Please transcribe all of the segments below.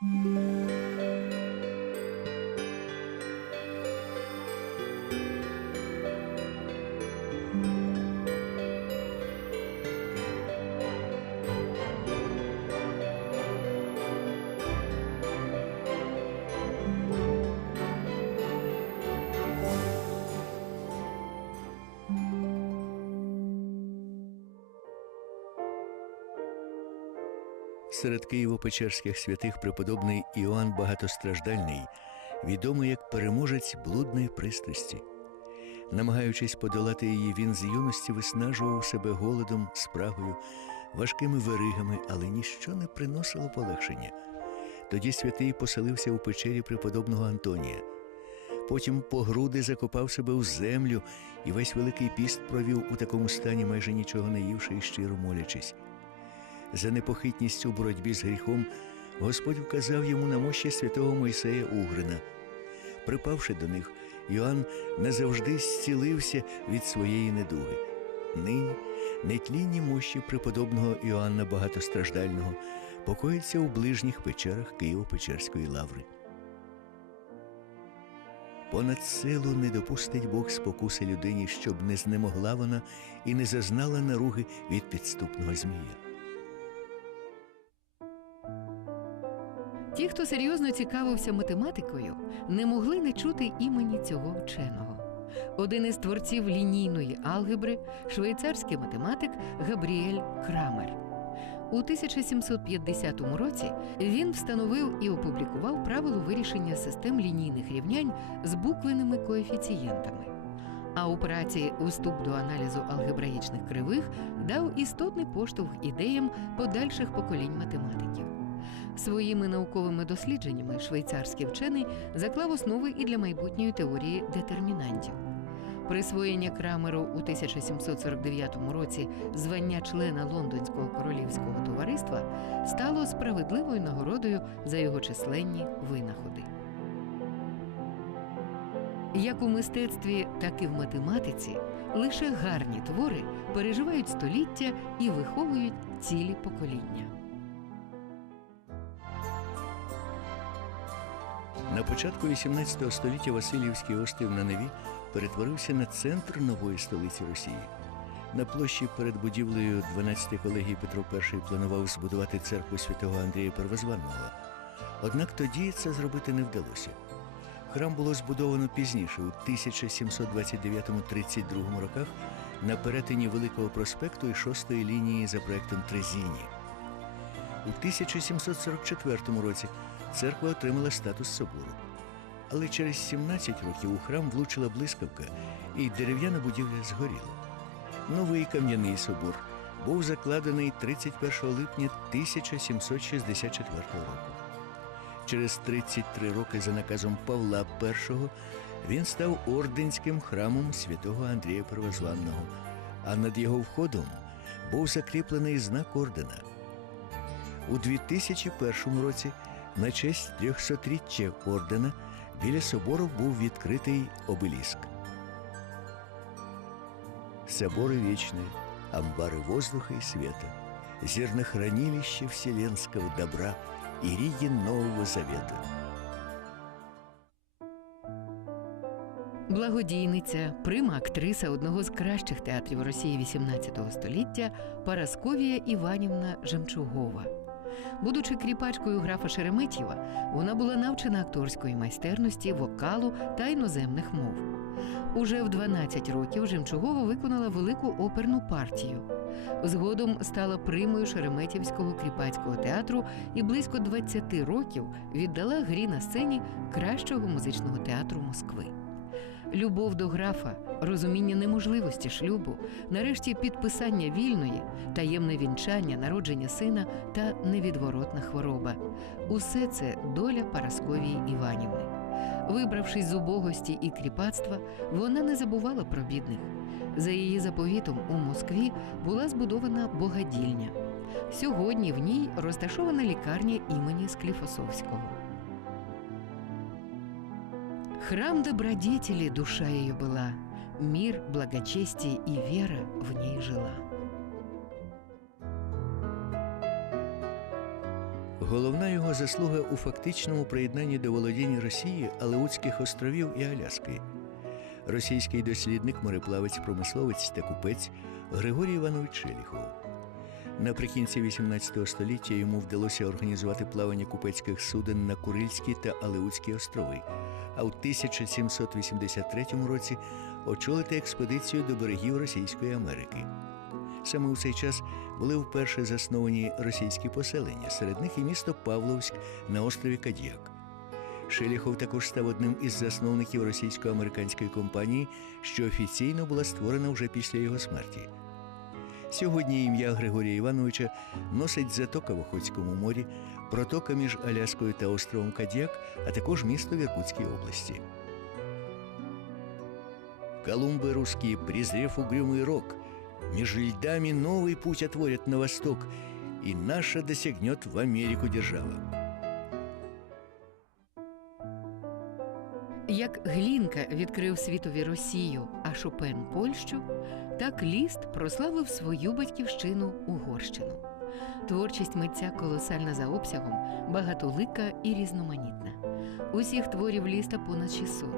Música Серед Києво-Печерських святих преподобний Іоанн Багатостраждальний, відомий як переможець блудної пристрасті. Намагаючись подолати її, він з юності виснажував себе голодом, спрагою, важкими веригами, але ніщо не приносило полегшення. Тоді святий поселився у печері преподобного Антонія. Потім по груди закопав себе у землю і весь великий піст провів у такому стані, майже нічого не ївши і щиро молячись. За непохитність у боротьбі з гріхом Господь вказав йому на мощі святого Мойсея Угрина. Припавши до них, Йоанн назавжди зцілився від своєї недуги. Нині нетлінні мощі преподобного Іоанна Багатостраждального покоїться у ближніх печерах Києво-Печерської лаври. Понад силу не допустить Бог спокуси людині, щоб не знемогла вона і не зазнала наруги від підступного змія. Ті, хто серйозно цікавився математикою, не могли не чути імені цього вченого. Один із творців лінійної алгебри, швейцарський математик Габріель Крамер. У 1750 році він встановив і опублікував правило вирішення систем лінійних рівнянь з буквеними коефіцієнтами. А у праці Уступ до аналізу алгебраїчних кривих дав істотний поштовх ідеям подальших поколінь математиків. Своїми науковими дослідженнями швейцарський вчений заклав основи і для майбутньої теорії детермінантів. Присвоєння Крамеру у 1749 році звання члена Лондонського королівського товариства стало справедливою нагородою за його численні винаходи. Як у мистецтві, так і в математиці лише гарні твори переживають століття і виховують цілі покоління. На початку XVIII століття Васильівський острів на Неві перетворився на центр нової столиці Росії. На площі перед будівлею 12-ї колегії Петро І планував збудувати церкву святого Андрія Первозванного. Однак тоді це зробити не вдалося. Храм було збудовано пізніше, у 1729-32 роках, на перетині Великого проспекту і шостої лінії за проектом Трезіні. У 1744 році церква отримала статус собору. Але через 17 років у храм влучила блискавка, і дерев'яна будівля згоріла. Новий кам'яний собор був закладений 31 липня 1764 року. Через 33 роки за наказом Павла І він став орденським храмом святого Андрія Первозванного, а над його входом був закріплений знак ордена. У 2001 році на честь 300-річчя ордена біля собору був відкритий обеліск. Соборы вечные, амбары воздуха и света, зернохранилище вселенского добра и риги Нового Завета. Благодійниця, прима актриса одного з кращих театрів Росії XVIII століття Парасковія Іванівна Жемчугова. Будучи кріпачкою графа Шереметьєва, вона була навчена акторської майстерності, вокалу та іноземних мов. Уже в 12 років Жемчугова виконала велику оперну партію. Згодом стала примою Шереметьєвського кріпацького театру і близько 20 років віддала грі на сцені кращого музичного театру Москви. Любов до графа, розуміння неможливості шлюбу, нарешті підписання вільної, таємне вінчання, народження сина та невідворотна хвороба усе це доля Парасковії Іванівни. Вибравшись з убогості і кріпацтва, вона не забувала про бідних. За її заповітом у Москві була збудована богадільня. Сьогодні в ній розташована лікарня імені Скліфосовського. Храм добродетели душа ее была, мир, благочестие и вера в ней жила. Головна його заслуга у фактичному приєднанні до володіння Росії Алеутських островів і Аляски. Російський дослідник, мореплавець, промисловець та купець Григорій Іванович Шеліхов. Наприкінці XVIII століття йому вдалося організувати плавання купецьких суден на Курильські та Алеутські острови, а у 1783 році очолити експедицію до берегів Російської Америки. Саме у цей час були вперше засновані російські поселення, серед них і місто Павловськ на острові Кадьяк. Шеліхов також став одним із засновників російсько-американської компанії, що офіційно була створена вже після його смерті. Сьогодні ім'я Григорія Івановича носить затока в Охотському морі, протока між Аляскою та островом Кадьяк, а також місто в Иркутській області. Колумбы русские, презрев угрюмый рок, Меж льдами новый путь отворят на восток, И наша досягнет в Америку держава. Як Глінка відкрив світові Росію, а Шопен Польщу, так Ліст прославив свою батьківщину Угорщину. Творчість митця колосальна за обсягом, багатолика і різноманітна. Усіх творів ліста понад 600.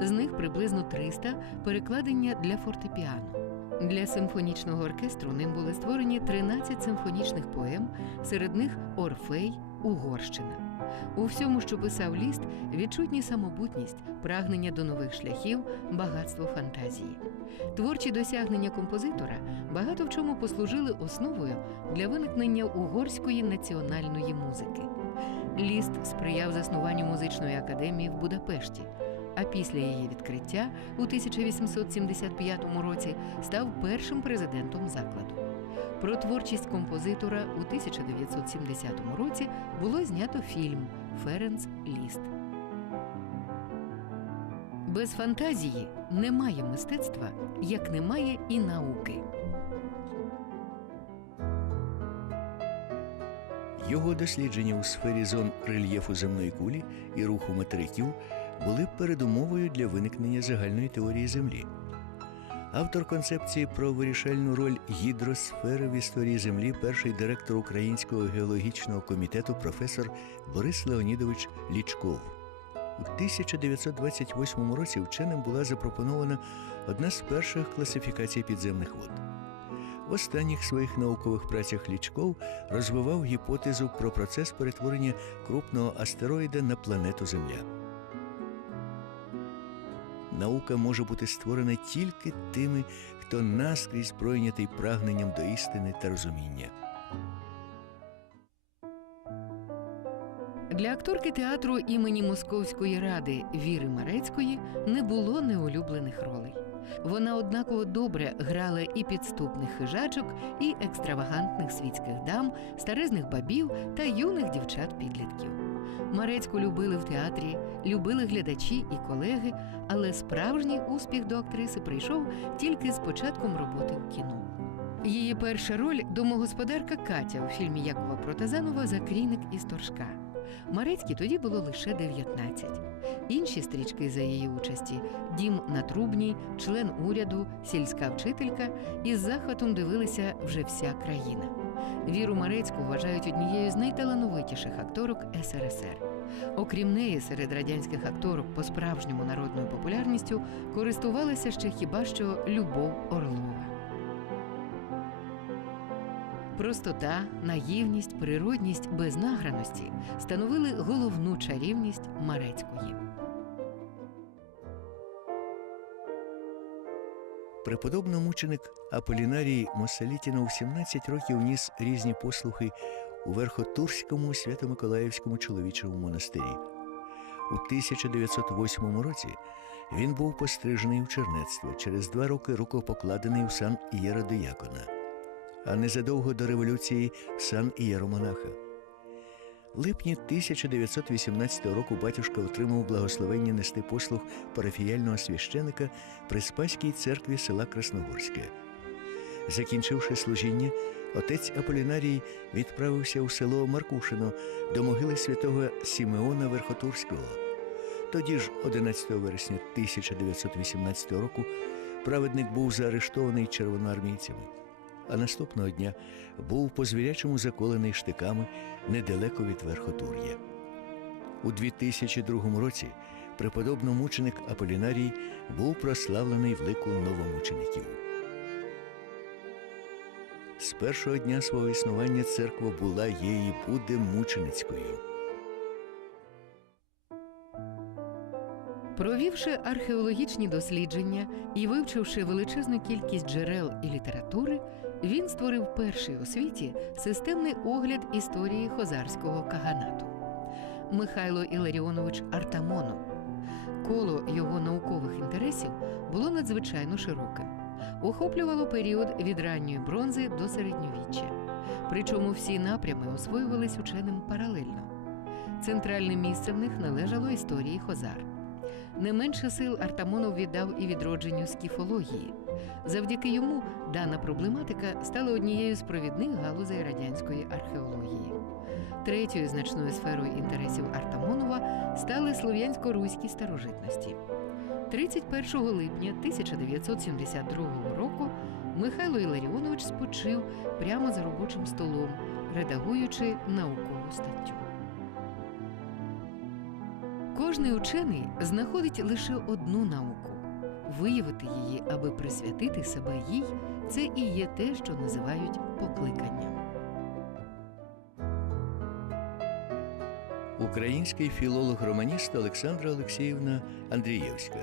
З них приблизно 300 перекладення для фортепіано. Для симфонічного оркестру ним були створені 13 симфонічних поем, серед них Орфей, Угорщина. У всьому, що писав ліст, відчутні самобутність, прагнення до нових шляхів, багатство фантазії. Творчі досягнення композитора багато в чому послужили основою для виникнення угорської національної музики. Ліст сприяв заснуванню музичної академії в Будапешті. А після її відкриття у 1875 році став першим президентом закладу. Про творчість композитора у 1970 році було знято фільм Ференц Ліст. Без фантазії немає мистецтва, як немає і науки. Його дослідження у сфері зон рельєфу земної кулі і руху материків були передумовою для виникнення загальної теорії Землі. Автор концепції про вирішальну роль гідросфери в історії Землі, перший директор Українського геологічного комітету професор Борис Леонідович Лічков. У 1928 році вченим була запропонована одна з перших класифікацій підземних вод. В останніх своїх наукових працях Лічков розвивав гіпотезу про процес перетворення крупного астероїда на планету Земля. Наука може бути створена тільки тими, хто наскрізь пройнятий прагненням до істини та розуміння. Для акторки театру імені Московської ради Віри Марецької не було неулюблених ролей. Вона однаково добре грала і підступних хижачок, і екстравагантних світських дам, старезних бабів та юних дівчат-підлітків. Марецьку любили в театрі, любили глядачі і колеги, але справжній успіх до актриси прийшов тільки з початком роботи у кіно. Її перша роль домогосподарка Катя у фільмі Якова Протазанова Закрійник із торжка. Марецькій тоді було лише 19. Інші стрічки за її участі Дім на Трубній, член уряду, сільська вчителька із захватом дивилися вже вся країна. Віру Марецьку вважають однією з найталановитіших акторок СРСР. Окрім неї, серед радянських акторок по справжньому народною популярністю користувалася ще хіба що Любов Орлова. Простота, наївність, природність без награності становили головну чарівність Марецької. Преподобний мученик Аполінарій Мосалітіна в 17 років ніс різні послухи у Верхотурському Свято-Миколаївському чоловічому монастирі. У 1908 році він був пострижений в чернецтво, через два роки рукопокладений в сан ієродиякона, а незадовго до революції сан ієромонаха. Липні 1918 року батюшка отримав благословення нести послуг парафіяльного священика при Спаській церкві села Красногорське. Закінчивши служіння, отець Аполінарій відправився у село Маркушино до могили святого Сімеона Верхотурського. Тоді ж, 11 вересня 1918 року, праведник був заарештований червоноармійцями. А наступного дня був по звірячому заколений штиками недалеко від Верхотур'я. У 2002 році преподобно-мученик Аполінарій був прославлений в лику новомучеників. З першого дня свого існування церква була є і буде мученицькою. Провівши археологічні дослідження і вивчивши величезну кількість джерел і літератури, він створив перший у світі системний огляд історії хозарського каганату. Михайло Іларіонович Артамонов. Коло його наукових інтересів було надзвичайно широким. Охоплювало період від ранньої бронзи до середньовіччя. Причому всі напрями освоювались ученим паралельно. Центральним місцем в них належало історії Хозар. Не менше сил Артамонов віддав і відродженню скіфології. Завдяки йому дана проблематика стала однією з провідних галузей радянської археології. Третьою значною сферою інтересів Артамонова стали слов'янсько-руські старожитності. 31 липня 1972 року Михайло Іларіонович спочив прямо за робочим столом, редагуючи наукову статтю. Кожний учений знаходить лише одну науку. Виявити її, аби присвятити себе їй, це і є те, що називають покликанням. Український філолог-романіст Олександра Олексіївна Андрієвська.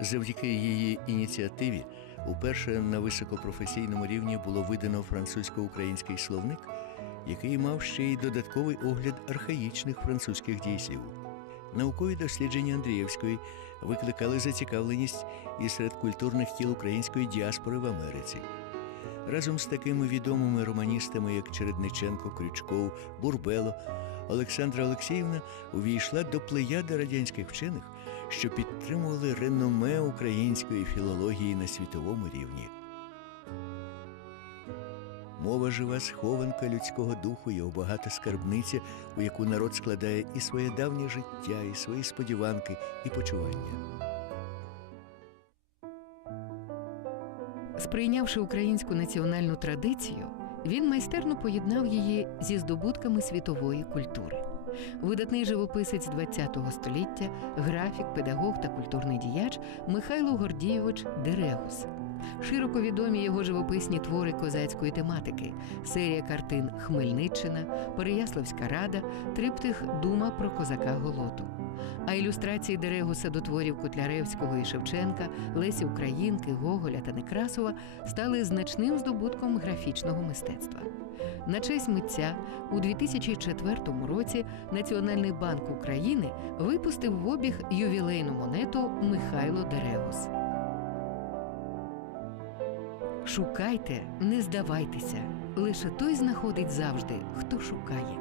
Завдяки її ініціативі уперше на високопрофесійному рівні було видано французько-український словник, який мав ще й додатковий огляд архаїчних французьких дійслів. Наукові дослідження Андрієвської викликали зацікавленість і серед культурних кіл української діаспори в Америці. Разом з такими відомими романістами, як Чередниченко, Крючков, Бурбело, Олександра Олексіївна увійшла до плеяди радянських вчених, що підтримували реноме української філології на світовому рівні. Мова жива схованка людського духу, його багата скарбниця, у яку народ складає і своє давнє життя, і свої сподіванки, і почування. Сприйнявши українську національну традицію, він майстерно поєднав її зі здобутками світової культури. Видатний живописець ХХ століття, графік, педагог та культурний діяч Михайло Гордійович Дерегус. Широко відомі його живописні твори козацької тематики, серія картин Хмельниччина, Переяславська рада, триптих Дума про козака Голоту. А ілюстрації Дерегуса до творів Котляревського і Шевченка, Лесі Українки, Гоголя та Некрасова стали значним здобутком графічного мистецтва. На честь митця у 2004 році Національний банк України випустив в обіг ювілейну монету Михайло Дерегус. Шукайте, не здавайтеся. Лише той знаходить завжди, хто шукає.